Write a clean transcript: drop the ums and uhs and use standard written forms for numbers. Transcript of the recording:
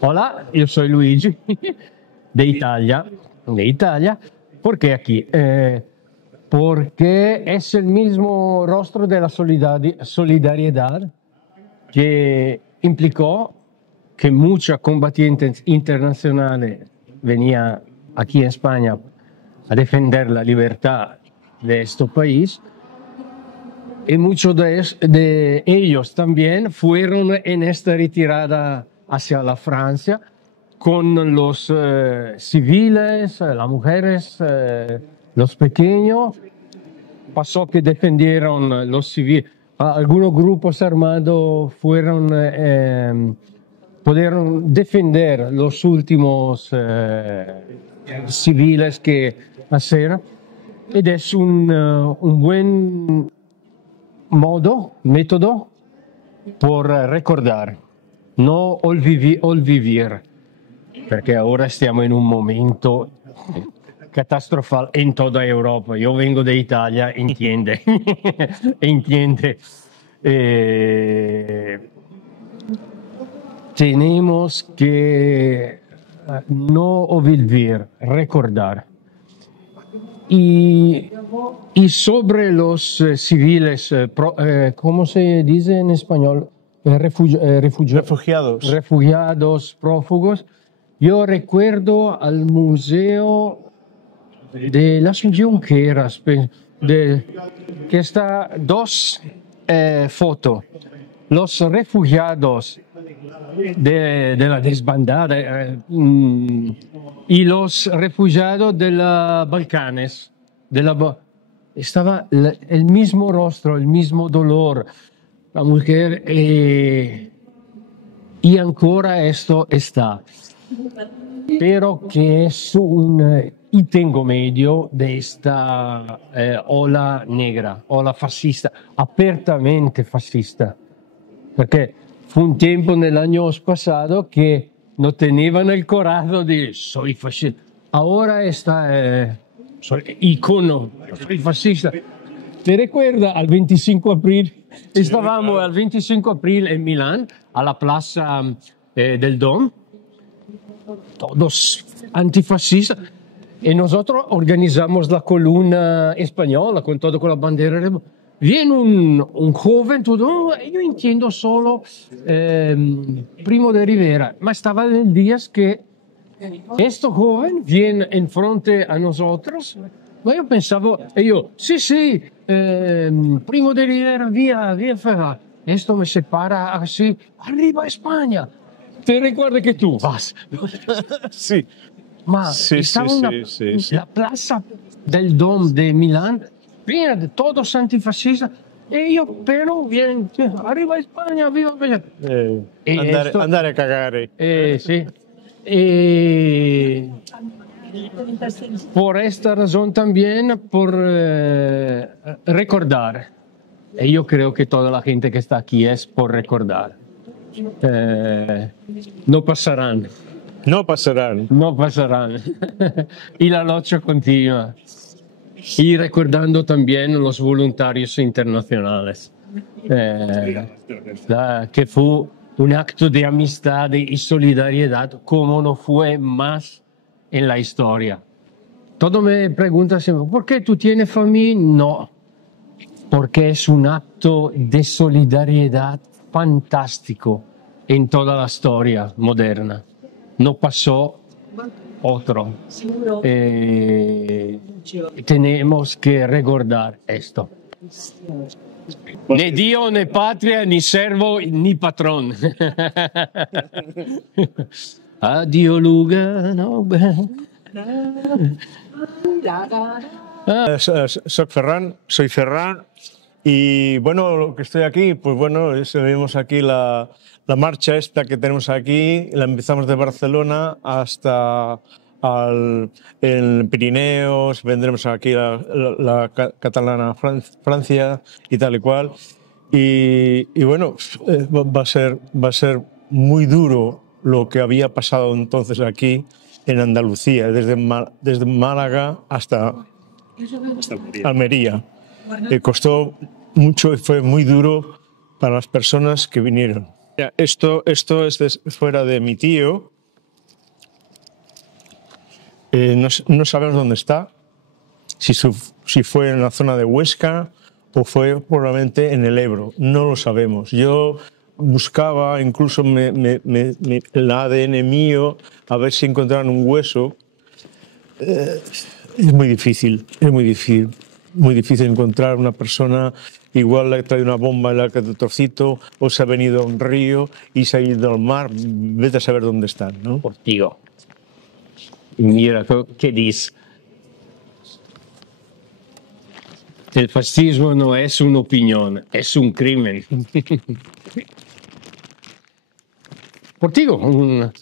Hola, yo soy Luigi de Italia. ¿Por qué aquí? Porque es el mismo rostro de la solidaridad que implicó que muchos combatientes internacionales venían aquí en España a defender la libertad de este país. Y muchos de ellos también fueron en esta retirada hacia la Francia con los civiles, las mujeres, los pequeños. Pasó que defendieron los civiles. Algunos grupos armados pudieron defender los últimos civiles que hicieron. Y es un buen método por recordar, no olvidar, porque ahora estamos en un momento catastrofal en toda Europa. Yo vengo de Italia, entiende, entiende. Tenemos que no olvidar, recordar. Y sobre los civiles, ¿cómo se dice en español? Refugiados. Refugiados, prófugos. Yo recuerdo al Museo de las Junqueras, que está dos fotos. Los refugiados de la desbandada y los refugiados de los Balcanes. Estaba el mismo rostro, el mismo dolor. La mujer y ancora esto está. Pero que es un tengo medio de esta ola negra, ola fascista, apertamente fascista. Porque fue un tiempo en el año pasado que no tenían el coraje de soy fascista. Ahora está soy icono, soy fascista. ¿Te recuerdas al 25 de abril? Sí, estábamos claro. Al 25 de abril en Milán, a la plaza del Dom, todos antifascistas. Y nosotros organizamos la columna española con todo con la bandera. Viene un joven, todo, yo entiendo solo Primo de Rivera, ma estaba en el día que este joven viene en frente a nosotros. Ma yo pensaba, sí, Primo de Rivera, via Ferrari. Esto me separa así, arriba España. ¿Te recuerdas que tú vas? Sí. Ma sí, estaba sí. La plaza del Dom de Milán, piena de todos antifascistas. Y yo, pero bien, arriba España, viva España. Andare a cagare. Sí. Por esta razón también, por recordar. Y yo creo que toda la gente que está aquí es por recordar. No pasarán. No pasarán. No pasarán. Y la lucha continúa. Y recordando también los voluntarios internacionales, que fue un acto de amistad y solidaridad como no fue más en la historia. Todo me preguntan siempre, ¿por qué tú tienes familia? No, porque es un acto de solidaridad fantástico en toda la historia moderna. No pasó otro. Tenemos que recordar esto. Ni Dio, ni patria, ni servo, ni patrón. Adiós, Lugano. Soy Ferran. Y bueno, lo que estoy aquí, pues bueno, vemos aquí la marcha esta que tenemos aquí, la empezamos de Barcelona hasta en Pirineos, vendremos aquí la catalana Francia y tal y cual. Y bueno, va a ser muy duro lo que había pasado entonces aquí en Andalucía, desde Málaga hasta Almería. Costó mucho y fue muy duro para las personas que vinieron. Esto es fuera de mi tío. No sabemos dónde está. Si fue en la zona de Huesca o fue probablemente en el Ebro. No lo sabemos. Yo buscaba incluso el ADN mío a ver si encontraban un hueso. Es muy difícil, muy difícil encontrar una persona. Igual le ha traído una bomba en la que de trocito, o se ha venido a un río y se ha ido al mar. Vete a saber dónde están, ¿no? Oddio. Mira, ¿qué dice? El fascismo no es una opinión, es un crimen. Portigo,